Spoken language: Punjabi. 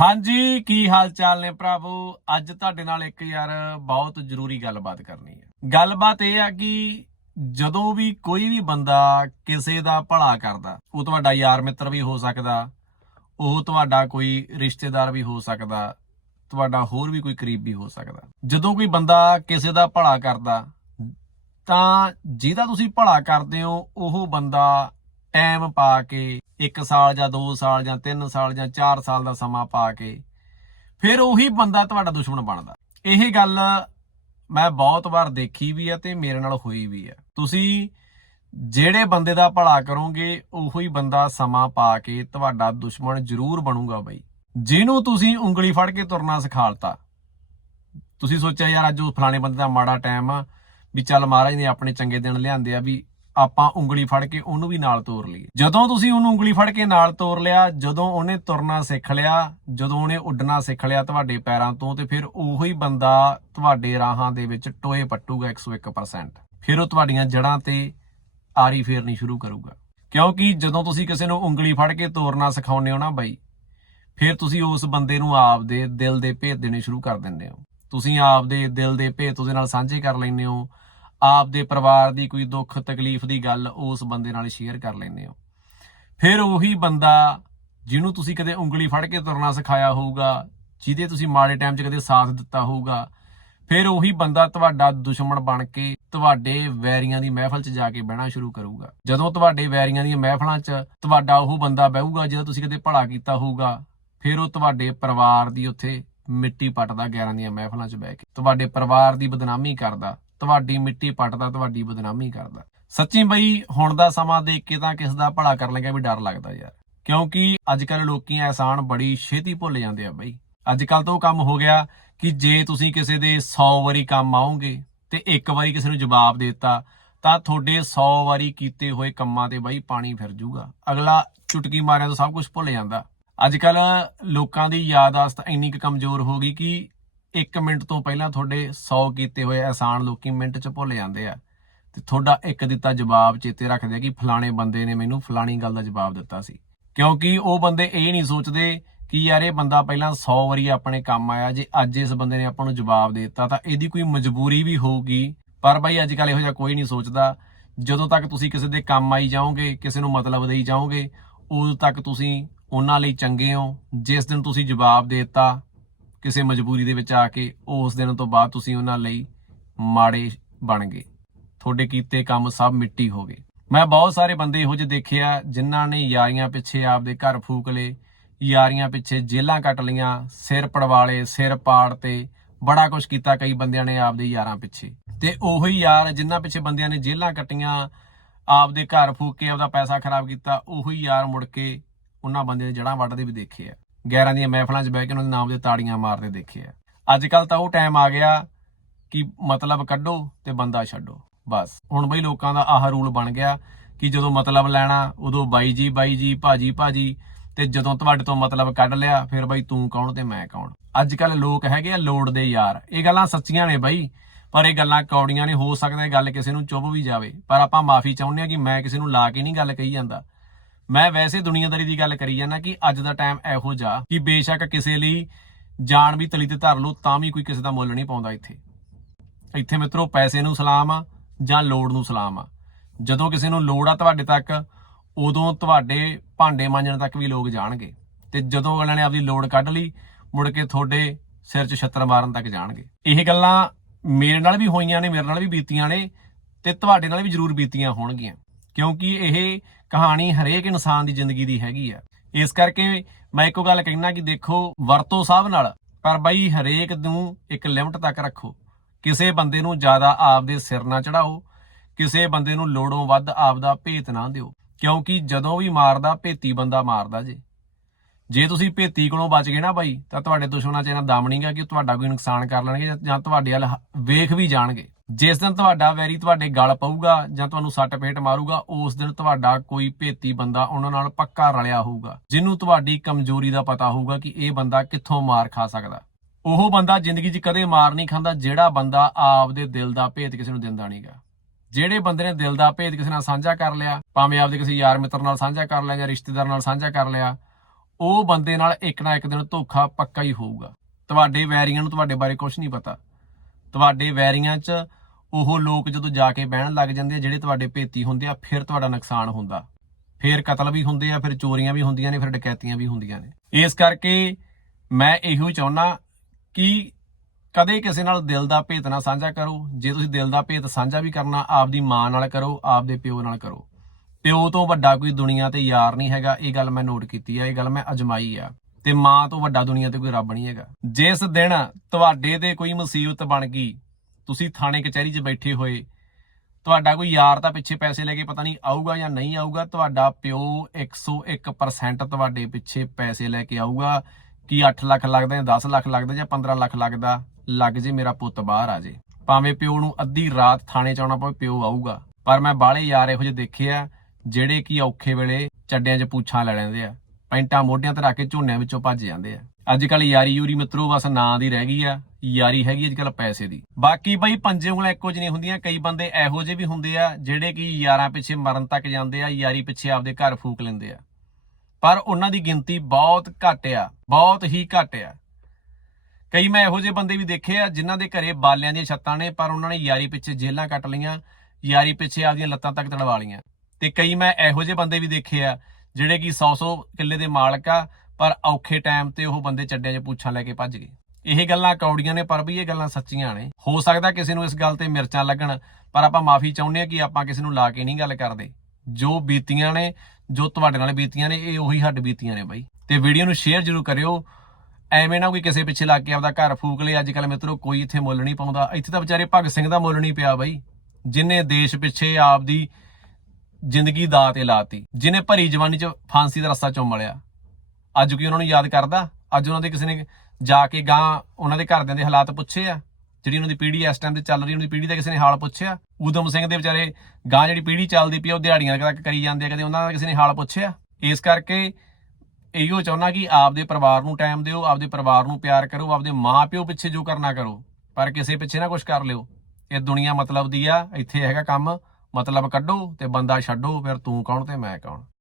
ਹਾਂਜੀ, ਕੀ ਹਾਲ ਚਾਲ ਨੇ ਭਰਾਵੋ? ਅੱਜ ਤੁਹਾਡੇ ਨਾਲ ਇੱਕ ਯਾਰ ਬਹੁਤ ਜ਼ਰੂਰੀ ਗੱਲਬਾਤ ਕਰਨੀ ਹੈ। ਗੱਲਬਾਤ ਇਹ ਆ ਕਿ ਜਦੋਂ ਵੀ ਕੋਈ ਵੀ ਬੰਦਾ ਕਿਸੇ ਦਾ ਭਲਾ ਕਰਦਾ, ਉਹ ਤੁਹਾਡਾ ਯਾਰ ਮਿੱਤਰ ਵੀ ਹੋ ਸਕਦਾ, ਉਹ ਤੁਹਾਡਾ ਕੋਈ ਰਿਸ਼ਤੇਦਾਰ ਵੀ ਹੋ ਸਕਦਾ, ਤੁਹਾਡਾ ਹੋਰ ਵੀ ਕੋਈ ਕਰੀਬ ਵੀ ਹੋ ਸਕਦਾ। ਜਦੋਂ ਕੋਈ ਬੰਦਾ ਕਿਸੇ ਦਾ ਭਲਾ ਕਰਦਾ, ਤਾਂ ਜਿਹਦਾ ਤੁਸੀਂ ਭਲਾ ਕਰਦੇ ਹੋ, ਉਹ ਬੰਦਾ ਟਾਈਮ ਪਾ ਕੇ 1 ਸਾਲ ਜਾਂ 2 ਸਾਲ ਜਾਂ 3 ਸਾਲ ਜਾਂ 4 ਸਾਲ ਦਾ ਸਮਾਂ ਪਾ ਕੇ, ਫਿਰ ਉਹੀ ਬੰਦਾ ਤੁਹਾਡਾ ਦੁਸ਼ਮਣ ਬਣਦਾ। ਇਹ ਗੱਲ ਮੈਂ ਬਹੁਤ ਵਾਰ ਦੇਖੀ ਵੀ ਹੈ ਤੇ ਮੇਰੇ ਨਾਲ ਹੋਈ ਵੀ ਹੈ ਤੁਸੀਂ ਜਿਹੜੇ ਬੰਦੇ ਦਾ ਭਲਾ ਕਰੋਗੇ, ਉਹੀ ਬੰਦਾ ਸਮਾਂ ਪਾ ਕੇ ਤੁਹਾਡਾ ਦੁਸ਼ਮਣ ਜ਼ਰੂਰ ਬਣੂਗਾ ਬਈ। ਜਿਹਨੂੰ ਤੁਸੀਂ ਉਂਗਲੀ ਫੜ ਕੇ ਤੁਰਨਾ ਸਿਖਾਲਤਾ। ਤੁਸੀਂ ਸੋਚਿਆ ਯਾਰ ਅੱਜ ਉਹ ਫਲਾਣੇ ਬੰਦੇ ਦਾ ਮਾੜਾ ਟਾਈਮ ਆ, ਵੀ ਚੱਲ ਮਹਾਰਾਜ ਨੇ ਆਪਣੇ ਚੰਗੇ ਦਿਨ ਲਿਆਂਦੇ ਆ ਵੀ ਆਪਾਂ ਉਂਗਲੀ ਫੜ ਕੇ ਉਹਨੂੰ ਵੀ ਨਾਲ ਤੋਰ ਲਈਏ। ਜਦੋਂ ਤੁਸੀਂ ਉਹਨੂੰ ਉਂਗਲੀ ਫੜ ਕੇ ਨਾਲ ਤੋਰ ਲਿਆ, ਜਦੋਂ ਉਹਨੇ ਤੁਰਨਾ ਸਿੱਖ ਲਿਆ, ਜਦੋਂ ਉਹਨੇ ਉੱਡਣਾ ਸਿੱਖ ਲਿਆ ਤੁਹਾਡੇ ਪੈਰਾਂ ਤੋਂ, ਤੇ ਫਿਰ ਉਹੀ ਬੰਦਾ ਤੁਹਾਡੇ ਰਾਹਾਂ ਦੇ ਵਿੱਚ ਟੋਏ ਪੱਟੂਗਾ 101% ਫਿਰ ਉਹ ਤੁਹਾਡੀਆਂ ਜੜ੍ਹਾਂ ਤੇ ਆਰੀ ਫੇਰਨੀ ਸ਼ੁਰੂ ਕਰੂਗਾ। ਕਿਉਂਕਿ ਜਦੋਂ ਤੁਸੀਂ ਕਿਸੇ ਨੂੰ ਉਂਗਲੀ ਫੜ ਕੇ ਤੋਰਨਾ ਸਿਖਾਉਂਦੇ ਹੋ ਨਾ ਬਾਈ, ਫਿਰ ਤੁਸੀਂ ਉਸ ਬੰਦੇ ਨੂੰ ਆਪਦੇ ਦਿਲ ਦੇ ਭੇਦ ਦੇਣੇ ਸ਼ੁਰੂ ਕਰ ਦਿੰਦੇ ਹੋ। ਤੁਸੀਂ ਆਪਦੇ ਦਿਲ ਦੇ ਭੇਦ ਉਹਦੇ ਨਾਲ ਸਾਂਝੇ ਕਰ ਲੈਂਦੇ ਹੋ ਆਪਦੇ ਪਰਿਵਾਰ ਦੀ ਕੋਈ ਦੁੱਖ, ਤਕਲੀਫ ਦੀ ਗੱਲ ਉਸ ਬੰਦੇ ਨਾਲ ਸ਼ੇਅਰ ਕਰ ਲੈਂਦੇ ਹੋ। ਫਿਰ ਉਹੀ ਬੰਦਾ ਜਿਹਨੂੰ ਤੁਸੀਂ ਕਦੇ ਉਂਗਲੀ ਫੜ ਕੇ ਤੁਰਨਾ ਸਿਖਾਇਆ ਹੋਊਗਾ, ਜਿਹਦੇ ਤੁਸੀਂ ਮਾੜੇ ਟਾਈਮ 'ਚ ਕਦੇ ਸਾਥ ਦਿੱਤਾ ਹੋਊਗਾ, ਫਿਰ ਉਹੀ ਬੰਦਾ ਤੁਹਾਡਾ ਦੁਸ਼ਮਣ ਬਣ ਕੇ ਤੁਹਾਡੇ ਵੈਰੀਆਂ ਦੀ ਮਹਿਫਲ 'ਚ ਜਾ ਕੇ ਬਹਿਣਾ ਸ਼ੁਰੂ ਕਰੂਗਾ। ਜਦੋਂ ਤੁਹਾਡੇ ਵੈਰੀਆਂ ਦੀਆਂ ਮਹਿਫਲਾਂ 'ਚ ਤੁਹਾਡਾ ਉਹ ਬੰਦਾ ਬਹਿਊਗਾ ਜਿਹਦਾ ਤੁਸੀਂ ਕਦੇ ਭਲਾ ਕੀਤਾ ਹੋਊਗਾ, ਫਿਰ ਉਹ ਤੁਹਾਡੇ ਪਰਿਵਾਰ ਦੀ ਉੱਥੇ ਮਿੱਟੀ ਪੱਟਦਾ ਗੈਰਾਂ ਦੀਆਂ ਮਹਿਫਲਾਂ 'ਚ ਬਹਿ ਕੇ, ਤੁਹਾਡੇ ਪਰਿਵਾਰ ਦੀ ਬਦਨਾਮੀ ਕਰਦਾ ਤੁਹਾਡੀ ਮਿੱਟੀ ਪੱਟਦਾ, ਤੁਹਾਡੀ ਬਦਨਾਮੀ ਕਰਦਾ। ਸੱਚੀ ਬਈ, ਹੁਣ ਦਾ ਸਮਾਂ ਦੇਖ ਕੇ ਤਾਂ ਕਿਸ ਦਾ ਭਲਾ ਕਰਨ ਲੱਗਿਆ ਵੀ ਡਰ ਲੱਗਦਾ ਯਾਰ। ਕਿਉਂਕਿ ਅੱਜ ਕੱਲ ਲੋਕੀ ਐਹਸਾਨ ਬੜੀ ਛੇਤੀ ਭੁੱਲ ਜਾਂਦੇ ਆ ਬਈ। ਅੱਜ ਕੱਲ ਤਾਂ ਉਹ ਕੰਮ ਹੋ ਗਿਆ ਕਿ ਜੇ ਤੁਸੀਂ ਕਿਸੇ ਦੇ 100 ਵਾਰੀ ਕੰਮ ਆਉਂਗੇ ਤੇ ਇੱਕ ਵਾਰੀ ਕਿਸੇ ਨੂੰ ਜਵਾਬ ਦਿੱਤਾ, ਤਾਂ ਤੁਹਾਡੇ 100 ਵਾਰੀ ਕੀਤੇ ਹੋਏ ਕੰਮਾਂ ਤੇ ਬਾਈ ਪਾਣੀ ਫਿਰ ਜੂਗਾ। ਅਗਲਾ ਚੁਟਕੀ ਮਾਰਿਆ ਤਾਂ ਸਭ ਕੁਝ ਭੁੱਲ ਜਾਂਦਾ। ਅੱਜ ਕੱਲ ਲੋਕਾਂ ਦੀ ਯਾਦਾਸ਼ਤ ਇੰਨੀ ਕੁ ਕਮਜ਼ੋਰ ਹੋ ਗਈ ਕਿ 1 ਮਿੰਟ ਤੋਂ ਪਹਿਲਾਂ ਤੁਹਾਡੇ 100 ਕੀਤੇ ਹੋਏ ਆਸਾਨ ਲੋਕੀ ਮਿੰਟ 'ਚ ਭੁੱਲ ਜਾਂਦੇ ਆ। ਤੇ ਤੁਹਾਡਾ ਇੱਕ ਦਿੱਤਾ ਜਵਾਬ ਚੇਤੇ ਰੱਖਦੇ ਆ ਕਿ ਫਲਾਣੇ ਬੰਦੇ ਨੇ ਮੈਨੂੰ ਫਲਾਣੀ ਗੱਲ ਦਾ ਜਵਾਬ ਦਿੱਤਾ ਸੀ। ਕਿਉਂਕਿ ਉਹ ਬੰਦੇ ਇਹ ਨਹੀਂ ਸੋਚਦੇ ਕਿ ਯਾਰ ਇਹ ਬੰਦਾ ਪਹਿਲਾਂ 100 ਵਾਰੀ ਆਪਣੇ ਕੰਮ ਆਇਆ, ਜੇ ਅੱਜ ਇਸ ਬੰਦੇ ਨੇ ਆਪਾਂ ਨੂੰ ਜਵਾਬ ਦੇ ਦਿੱਤਾ ਤਾਂ ਇਹਦੀ ਕੋਈ ਮਜਬੂਰੀ ਵੀ ਹੋਊਗੀ। ਪਰ ਬਾਈ ਅੱਜ ਕੱਲ ਇਹੋ ਜਿਹਾ ਕੋਈ ਨਹੀਂ ਸੋਚਦਾ। ਜਦੋਂ ਤੱਕ ਤੁਸੀਂ ਕਿਸੇ ਦੇ ਕੰਮ ਆਈ ਜਾਓਗੇ, ਕਿਸੇ ਨੂੰ ਮਤਲਬ ਦੇਈ ਜਾਓਗੇ, ਉਦੋਂ ਤੱਕ ਤੁਸੀਂ ਉਹਨਾਂ ਲਈ ਚੰਗੇ ਹੋ। ਜਿਸ ਦਿਨ ਤੁਸੀਂ ਜਵਾਬ ਦੇ ਦਿੱਤਾ ਕਿਸੇ ਮਜਬੂਰੀ ਦੇ ਵਿੱਚ ਆ ਕੇ ਉਸ ਦਿਨ ਤੋਂ ਬਾਅਦ ਤੁਸੀਂ ਉਹਨਾਂ ਲਈ ਮਾੜੇ ਬਣ ਗਏ। ਤੁਹਾਡੇ ਕੀਤੇ ਕੰਮ ਸਭ ਮਿੱਟੀ ਹੋ ਗਏ। ਮੈਂ ਬਹੁਤ ਸਾਰੇ ਬੰਦੇ ਇਹੋ ਜਿਹੇ ਦੇਖੇ ਆ ਜਿਨ੍ਹਾਂ ਨੇ ਯਾਰੀਆਂ ਪਿੱਛੇ ਆਪਦੇ ਘਰ ਫੂਕ ਲਏ, ਯਾਰੀਆਂ ਪਿੱਛੇ ਜੇਲਾਂ ਕੱਟ ਲੀਆਂ ਸਿਰ ਪੜਵਾਲੇ ਸਿਰ ਪਾੜ ਤੇ ਬੜਾ ਕੁਝ ਕੀਤਾ ਕਈ ਬੰਦਿਆਂ ਨੇ ਆਪਦੇ ਯਾਰਾਂ ਪਿੱਛੇ। ਤੇ ਉਹੀ ਯਾਰ ਜਿਨ੍ਹਾਂ ਪਿੱਛੇ ਬੰਦਿਆਂ ਨੇ ਜੇਲਾਂ ਕੱਟੀਆਂ, ਆਪਦੇ ਘਰ ਫੂਕ ਕੇ ਆਪਦਾ ਪੈਸਾ ਖਰਾਬ ਕੀਤਾ, ਉਹੀ ਯਾਰ ਮੁੜ ਕੇ ਉਹਨਾਂ ਬੰਦਿਆਂ ਦੇ ਜੜਾਂ ਵੱਢਦੇ ਵੀ ਦੇਖੇ ਆ। ਗੈਰਾਂ ਦੀਆਂ ਮਹਿਫਲਾਂ 'ਚ ਬਹਿ ਕੇ ਉਹਨਾਂ ਦੇ ਨਾਮ ਦੇ ਤਾੜੀਆਂ ਮਾਰਦੇ ਦੇਖੇ ਆ। ਅੱਜ ਕੱਲ ਤਾਂ ਉਹ ਟਾਈਮ ਆ ਗਿਆ ਕਿ ਮਤਲਬ ਕੱਢੋ ਤੇ ਬੰਦਾ ਛੱਡੋ। ਬਸ। ਹੁਣ ਬਈ ਲੋਕਾਂ ਦਾ ਆਹ ਰੂਲ ਬਣ ਗਿਆ ਕਿ ਜਦੋਂ ਮਤਲਬ ਲੈਣਾ, ਉਦੋਂ ਬਾਈ ਜੀ ਬਾਈ ਜੀ, ਭਾਜੀ ਭਾਜੀ ਤੇ ਜਦੋਂ ਤੁਹਾਡੇ ਤੋਂ ਮਤਲਬ ਕੱਢ ਲਿਆ, ਫਿਰ ਬਈ ਤੂੰ ਕੌਣ ਤੇ ਮੈਂ ਕੌਣ? ਅੱਜ ਕੱਲ ਲੋਕ ਹੈਗੇ ਆ ਲੋੜ ਦੇ ਯਾਰ। ਇਹ ਗੱਲਾਂ ਸੱਚੀਆਂ ਨੇ ਬਈ, ਪਰ ਇਹ ਗੱਲਾਂ ਕੌੜੀਆਂ ਨੇ। ਹੋ ਸਕਦਾ ਇਹ ਗੱਲ ਕਿਸੇ ਨੂੰ ਚੁੱਭ ਵੀ ਜਾਵੇ। ਪਰ ਆਪਾਂ ਮਾਫੀ ਚਾਹੁੰਦੇ ਆ ਕਿ ਮੈਂ ਕਿਸੇ ਨੂੰ ਲਾ ਕੇ ਨਹੀਂ ਗੱਲ ਕਹੀ ਜਾਂਦਾ। ਮੈਂ ਵੈਸੇ ਦੁਨੀਆਦਾਰੀ ਦੀ ਗੱਲ ਕਰੀ ਜਾਂਦਾ ਕਿ ਅੱਜ ਦਾ ਟਾਈਮ ਇਹੋ ਜਿਹਾ ਕਿ ਬੇਸ਼ੱਕ ਕਿਸੇ ਲਈ ਜਾਨ ਵੀ ਤਲੀ ਤੇ ਧਰ ਲਓ, ਤਾਂ ਵੀ ਕੋਈ ਕਿਸੇ ਦਾ ਮੁੱਲ ਨਹੀਂ ਪਾਉਂਦਾ ਇੱਥੇ। ਇੱਥੇ ਮਿੱਤਰੋ, ਪੈਸੇ ਨੂੰ ਸਲਾਮ ਆ ਜਾਂ ਲੋੜ ਨੂੰ ਸਲਾਮ ਆ। ਜਦੋਂ ਕਿਸੇ ਨੂੰ ਲੋੜ ਆ ਤੁਹਾਡੇ ਤੱਕ, ਉਦੋਂ ਤੁਹਾਡੇ ਭਾਂਡੇ ਮਾਂਜਣ ਤੱਕ ਵੀ ਲੋਕ ਜਾਣਗੇ। ਤੇ ਜਦੋਂ ਅਗਲਿਆਂ ਨੇ ਆਪਦੀ ਲੋੜ ਕੱਢ ਲਈ, ਮੁੜ ਕੇ ਤੁਹਾਡੇ ਸਿਰ 'ਚ ਛੱਤਰ ਮਾਰਨ ਤੱਕ ਜਾਣਗੇ। ਇਹ ਗੱਲਾਂ ਮੇਰੇ ਨਾਲ ਵੀ ਹੋਈਆਂ ਨੇ, ਮੇਰੇ ਨਾਲ ਵੀ ਬੀਤੀਆਂ ਨੇ ਤੇ ਤੁਹਾਡੇ ਨਾਲ ਵੀ ਜ਼ਰੂਰ ਬੀਤੀਆਂ ਹੋਣਗੀਆਂ। ਕਿਉਂਕਿ ਇਹ ਕਹਾਣੀ ਹਰੇਕ ਇਨਸਾਨ ਦੀ ਜ਼ਿੰਦਗੀ ਦੀ ਹੈਗੀ ਆ। ਇਸ ਕਰਕੇ ਮੈਂ ਇੱਕੋ ਗੱਲ ਕਹਿਣਾ ਕਿ ਦੇਖੋ, ਵਰਤੋ ਸਭ ਨਾਲ, ਪਰ ਬਈ ਹਰੇਕ ਨੂੰ ਇੱਕ ਲਿਮਟ ਤੱਕ ਰੱਖੋ। ਕਿਸੇ ਬੰਦੇ ਨੂੰ ਜ਼ਿਆਦਾ ਆਪਦੇ ਸਿਰ ਨਾ ਚੜਾਓ, ਕਿਸੇ ਬੰਦੇ ਨੂੰ ਲੋੜੋਂ ਵੱਧ ਆਪਦਾ ਭੇਤ ਨਾ ਦਿਓ, ਕਿਉਂਕਿ ਜਦੋਂ ਵੀ ਮਾਰਦਾ, ਭੇਤੀ ਬੰਦਾ ਮਾਰਦਾ ਜੇ। ਜੇ ਤੁਸੀਂ ਭੇਤੀ ਕੋਲੋਂ ਬਚ ਗਏ ਨਾ ਬਾਈ, ਤਾਂ ਤੁਹਾਡੇ ਦੁਸ਼ਮਣਾਂ 'ਚ ਇਹਨਾਂ ਦਮ ਨਹੀਂਗਾ ਕਿ ਤੁਹਾਡਾ ਕੋਈ ਨੁਕਸਾਨ ਕਰ ਲੈਣਗੇ ਜਾਂ- ਤੁਹਾਡੇ ਵੱਲ ਵੇਖ ਵੀ ਜਾਣਗੇ। ਜਿਸ ਦਿਨ ਤੁਹਾਡਾ ਵੈਰੀ ਤੁਹਾਡੇ ਗਲ ਪਊਗਾ ਜਾਂ ਤੁਹਾਨੂੰ ਸੱਟ ਪੇਟ ਮਾਰੂਗਾ, ਉਸ ਦਿਨ ਤੁਹਾਡਾ ਕੋਈ ਭੇਤੀ ਬੰਦਾ ਉਹਨਾਂ ਨਾਲ ਪੱਕਾ ਰਲਿਆ ਹੋਊਗਾ ਜਿਹਨੂੰ ਤੁਹਾਡੀ ਕਮਜ਼ੋਰੀ ਦਾ ਪਤਾ ਹੋਊਗਾ ਕਿ ਇਹ ਬੰਦਾ ਕਿੱਥੋਂ ਮਾਰ ਖਾ ਸਕਦਾ। ਉਹ ਬੰਦਾ ਜ਼ਿੰਦਗੀ 'ਚ ਕਦੇ ਮਾਰ ਨਹੀਂ ਖਾਂਦਾ, ਜਿਹੜਾ ਬੰਦਾ ਆਪਦੇ ਦਿਲ ਦਾ ਭੇਤ ਕਿਸੇ ਨੂੰ ਦਿੰਦਾ ਨਹੀਂਗਾ ਜਿਹੜੇ ਬੰਦੇ ਨੇ ਦਿਲ ਦਾ ਭੇਤ ਕਿਸੇ ਨਾਲ ਸਾਂਝਾ ਕਰ ਲਿਆ, ਭਾਵੇਂ ਆਪਦੇ ਕਿਸੇ ਯਾਰ ਮਿੱਤਰ ਨਾਲ ਸਾਂਝਾ ਕਰ ਲਿਆ ਜਾਂ ਰਿਸ਼ਤੇਦਾਰ ਨਾਲ ਸਾਂਝਾ ਕਰ ਲਿਆ, ਉਹ ਬੰਦੇ ਨਾਲ ਇੱਕ ਨਾ ਇੱਕ ਦਿਨ ਧੋਖਾ ਪੱਕਾ ਹੀ ਹੋਊਗਾ। ਤੁਹਾਡੇ ਵੈਰੀਆਂ ਨੂੰ ਤੁਹਾਡੇ ਬਾਰੇ ਕੁਝ ਨਹੀਂ ਪਤਾ। ਤੁਹਾਡੇ ਵੈਰੀਆਂ 'ਚ ਉਹ ਲੋਕ ਜਦੋਂ ਜਾ ਕੇ ਬਹਿਣ ਲੱਗ ਜਾਂਦੇ ਆ, ਜਿਹੜੇ ਤੁਹਾਡੇ ਭੇਤੀ ਹੁੰਦੇ ਆ, ਫਿਰ ਤੁਹਾਡਾ ਨੁਕਸਾਨ ਹੁੰਦਾ। ਫਿਰ ਕਤਲ ਵੀ ਹੁੰਦੇ ਆ, ਫਿਰ ਚੋਰੀਆਂ ਵੀ ਹੁੰਦੀਆਂ ਨੇ, ਫਿਰ ਡਕੈਤੀਆਂ ਵੀ ਹੁੰਦੀਆਂ ਨੇ। ਇਸ ਕਰਕੇ ਮੈਂ ਇਹੋ ਹੀ ਚਾਹੁੰਦਾ ਕਿ ਕਦੇ ਕਿਸੇ ਨਾਲ ਦਿਲ ਦਾ ਭੇਤ ਨਾ ਸਾਂਝਾ ਕਰੋ। ਜੇ ਤੁਸੀਂ ਦਿਲ ਦਾ ਭੇਤ ਸਾਂਝਾ ਵੀ ਕਰਨਾ, ਆਪਦੀ ਮਾਂ ਨਾਲ ਕਰੋ, ਆਪਦੇ ਪਿਓ ਨਾਲ ਕਰੋ। ਪਿਓ ਤੋਂ ਵੱਡਾ ਕੋਈ ਦੁਨੀਆ ਤੇ ਯਾਰ ਨਹੀਂ ਹੈਗਾ, ਇਹ ਗੱਲ ਮੈਂ ਨੋਟ ਕੀਤੀ ਆ, ਇਹ ਗੱਲ ਮੈਂ ਅਜਮਾਈ ਆ। ਤੇ ਮਾਂ ਤੋਂ ਵੱਡਾ ਦੁਨੀਆ ਤੇ ਕੋਈ ਰੱਬ ਨਹੀਂ ਹੈਗਾ। ਜਿਸ ਦਿਨ ਤੁਹਾਡੇ ਤੇ ਕੋਈ ਮੁਸੀਬਤ ਬਣ ਗਈ, ਤੁਸੀਂ ਥਾਣੇ ਕਚਹਿਰੀ 'ਚ ਬੈਠੇ ਹੋਏ, ਤੁਹਾਡਾ ਕੋਈ ਯਾਰ ਤਾਂ ਪਿੱਛੇ ਪੈਸੇ ਲੈ ਕੇ ਪਤਾ ਨਹੀਂ ਆਊਗਾ ਜਾਂ ਨਹੀਂ ਆਊਗਾ, ਤੁਹਾਡਾ ਪਿਓ 101% ਤੁਹਾਡੇ ਪਿੱਛੇ ਪੈਸੇ ਲੈ ਕੇ ਆਊਗਾ, ਕਿ 8 ਲੱਖ ਲੱਗਦਾ ਜਾਂ 10 ਲੱਖ ਲੱਗਦਾ ਜਾਂ 15 ਲੱਖ ਲੱਗਦਾ, ਲੱਗ ਜੇ ਮੇਰਾ ਪੁੱਤ ਬਾਹਰ ਆ ਜੇ। ਭਾਵੇਂ ਪਿਓ ਨੂੰ ਅੱਧੀ ਰਾਤ ਥਾਣੇ ਚ ਆਉਣਾ ਪਵੇ, ਪਿਓ ਆਊਗਾ। ਪਰ ਮੈਂ ਬਾਹਲੇ ਯਾਰ ਇਹੋ ਜਿਹੇ ਦੇਖੇ ਆ, ਜਿਹੜੇ ਕਿ ਔਖੇ ਵੇਲੇ ਚੱਡਿਆਂ 'ਚ ਪੂਛਾਂ ਲੈ ਲੈਂਦੇ ਆ। ਪੈਂਟਾਂ ਮੋਢਿਆਂ ਤੇ ਰੱਖ ਕੇ ਝੋਨਿਆਂ ਵਿੱਚੋਂ ਭੱਜ ਜਾਂਦੇ ਆ। ਅੱਜ ਕੱਲ ਯਾਰੀ ਯੂਰੀ ਮਿੱਤਰੋ, ਬਸ ਨਾਂ ਦੀ ਰਹਿ ਗਈ ਆ। ਯਾਰੀ ਹੈਗੀ ਅੱਜ ਕੱਲ ਪੈਸੇ ਦੀ। ਬਾਕੀ ਬਈ ਪੰਜੇ ਉਂਗਲਾਂ ਇੱਕੋ ਜਿਹੀ ਨਹੀਂ ਹੁੰਦੀਆਂ, ਕਈ ਬੰਦੇ ਇਹੋ ਜਿਹੇ ਵੀ ਹੁੰਦੇ ਆ, ਜਿਹੜੇ ਕਿ ਯਾਰਾਂ ਪਿੱਛੇ ਮਰਨ ਤੱਕ ਜਾਂਦੇ ਆ, ਯਾਰੀ ਪਿੱਛੇ ਆਪਦੇ ਘਰ ਫੂਕ ਲੈਂਦੇ ਆ। ਪਰ ਉਹਨਾਂ ਦੀ ਗਿਣਤੀ ਬਹੁਤ ਘੱਟ ਆ, ਬਹੁਤ ਹੀ ਘੱਟ ਆ। ਕਈ ਮੈਂ ਇਹੋ ਜਿਹੇ ਬੰਦੇ ਵੀ ਦੇਖੇ ਆ, ਜਿਨ੍ਹਾਂ ਦੇ ਘਰੇ ਬਾਲਿਆਂ ਦੀਆਂ ਛੱਤਾਂ ਨੇ, ਪਰ ਉਹਨਾਂ ਨੇ ਯਾਰੀ ਪਿੱਛੇ ਜੇਲਾਂ ਕੱਟ ਲਈਆਂ, ਯਾਰੀ ਪਿੱਛੇ ਆਪਦੀਆਂ ਲੱਤਾਂ ਤੱਕ ਤੜਵਾ ਲਈਆਂ। ਤੇ ਕਈ ਮੈਂ ਇਹੋ ਜਿਹੇ ਬੰਦੇ ਵੀ ਦੇਖੇ ਆ ਜਿਹੜੇ ਕਿ 100-100 ਕਿੱਲੇ ਦੇ ਮਾਲਕ ਆ, ਪਰ ਔਖੇ ਟਾਈਮ ਤੇ ਉਹ ਬੰਦੇ ਚੱਡਿਆਂ 'ਚ ਪੁੱਛਾਂ ਲੈ ਕੇ ਭੱਜ ਗਏ। ਇਹ ਗੱਲਾਂ ਕੌੜੀਆਂ ਨੇ, ਪਰ ਵੀ ਇਹ ਗੱਲਾਂ ਸੱਚੀਆਂ ਨੇ। ਹੋ ਸਕਦਾ ਕਿਸੇ ਨੂੰ ਇਸ ਗੱਲ ਤੇ ਮਿਰਚਾਂ ਲੱਗਣ, ਪਰ ਆਪਾਂ ਮਾਫੀ ਚਾਹੁੰਦੇ ਆ ਕਿ ਆਪਾਂ ਕਿਸੇ ਨੂੰ ਲਾ ਕੇ ਨਹੀਂ ਗੱਲ ਕਰਦੇ। ਜੋ ਬੀਤੀਆਂ ਨੇ, ਜੋ ਤੁਹਾਡੇ ਨਾਲ ਬੀਤੀਆਂ ਨੇ, ਇਹ ਉਹੀ ਹੱਡ ਬੀਤੀਆਂ ਨੇ ਬਾਈ। ਤੇ ਵੀਡੀਓ ਨੂੰ ਸ਼ੇਅਰ ਜ਼ਰੂਰ ਕਰਿਓ। ਐਵੇਂ ਨਾ ਕੋਈ ਕਿਸੇ ਪਿੱਛੇ ਲੱਗ ਕੇ ਆਪਦਾ ਘਰ ਫੂਕ ਲੇ। ਅੱਜ ਕੱਲ ਮਿੱਤਰੋ, ਕੋਈ ਇੱਥੇ ਮੁੱਲ ਨਹੀਂ ਪਾਉਂਦਾ। ਇੱਥੇ ਤਾਂ ਵਿਚਾਰੇ ਭਗਤ ਸਿੰਘ ਦਾ ਮੁੱਲ ਨਹੀਂ ਪਿਆ ਬਾਈ। ਜਿਨੇ ਦੇਸ਼ ਪਿੱਛੇ ਆਪਦੀ ਜ਼ਿੰਦਗੀ ਦਾ ਤੇ ਲਾਤੀ ਜਿਨੇ ਭਰੀ ਜਵਾਨੀ ਚ ਫਾਂਸੀ ਦਾ ਰਸਤਾ ਚੁੰਮ ਲਿਆ। ਅੱਜ ਕੀ ਉਹਨਾਂ ਨੂੰ ਯਾਦ ਕਰਦਾ? ਅੱਜ ਉਹਨਾਂ ਦੇ ਕਿਸੇ ਨੇ ਜਾ ਕੇ ਗਾਂ ਉਹਨਾਂ ਦੇ ਘਰਦਿਆਂ ਦੇ ਹਾਲਾਤ ਪੁੱਛੇ ਆ? ਜਿਹੜੀ ਉਹਨਾਂ ਦੀ ਪੀੜ੍ਹੀ ਇਸ ਟਾਈਮ ਤੇ ਚੱਲ ਰਹੀ, ਉਹਨਾਂ ਦੀ ਪੀੜ੍ਹੀ ਦਾ ਕਿਸੇ ਨੇ ਹਾਲ ਪੁੱਛਿਆ? ਊਧਮ ਸਿੰਘ ਦੇ ਵਿਚਾਰੇ ਗਾਂ ਜਿਹੜੀ ਪੀੜ੍ਹੀ ਚੱਲਦੀ ਪਈ ਉਹ ਦਿਹਾੜੀਆਂ ਤੱਕ ਕਰੀ ਜਾਂਦੇ ਆ, ਕਦੇ ਉਹਨਾਂ ਦਾ ਕਿਸੇ ਨੇ ਹਾਲ ਪੁੱਛਿਆ? ਇਸ ਕਰਕੇ ਇਹੋ ਚਾਹੁੰਦਾ ਕਿ ਆਪਦੇ ਪਰਿਵਾਰ ਨੂੰ ਟਾਈਮ ਦਿਓ, ਆਪਦੇ ਪਰਿਵਾਰ ਨੂੰ ਪਿਆਰ ਕਰੋ, ਆਪਦੇ ਮਾਪਿਓ ਪਿੱਛੇ ਜੋ ਕਰਨਾ ਕਰੋ। ਪਰ ਕਿਸੇ ਪਿੱਛੇ ਨਾ ਕੁਝ ਕਰ ਲਿਓ। ਇਹ ਦੁਨੀਆ ਮਤਲਬ ਦੀ ਆ, ਇੱਥੇ ਹੈਗਾ ਕੰਮ। ਮਤਲਬ ਕੱਢੋ ਤੇ ਬੰਦਾ ਛੱਡੋ ਫਿਰ ਤੂੰ ਕੌਣ ਤੇ ਮੈਂ ਕੌਣ?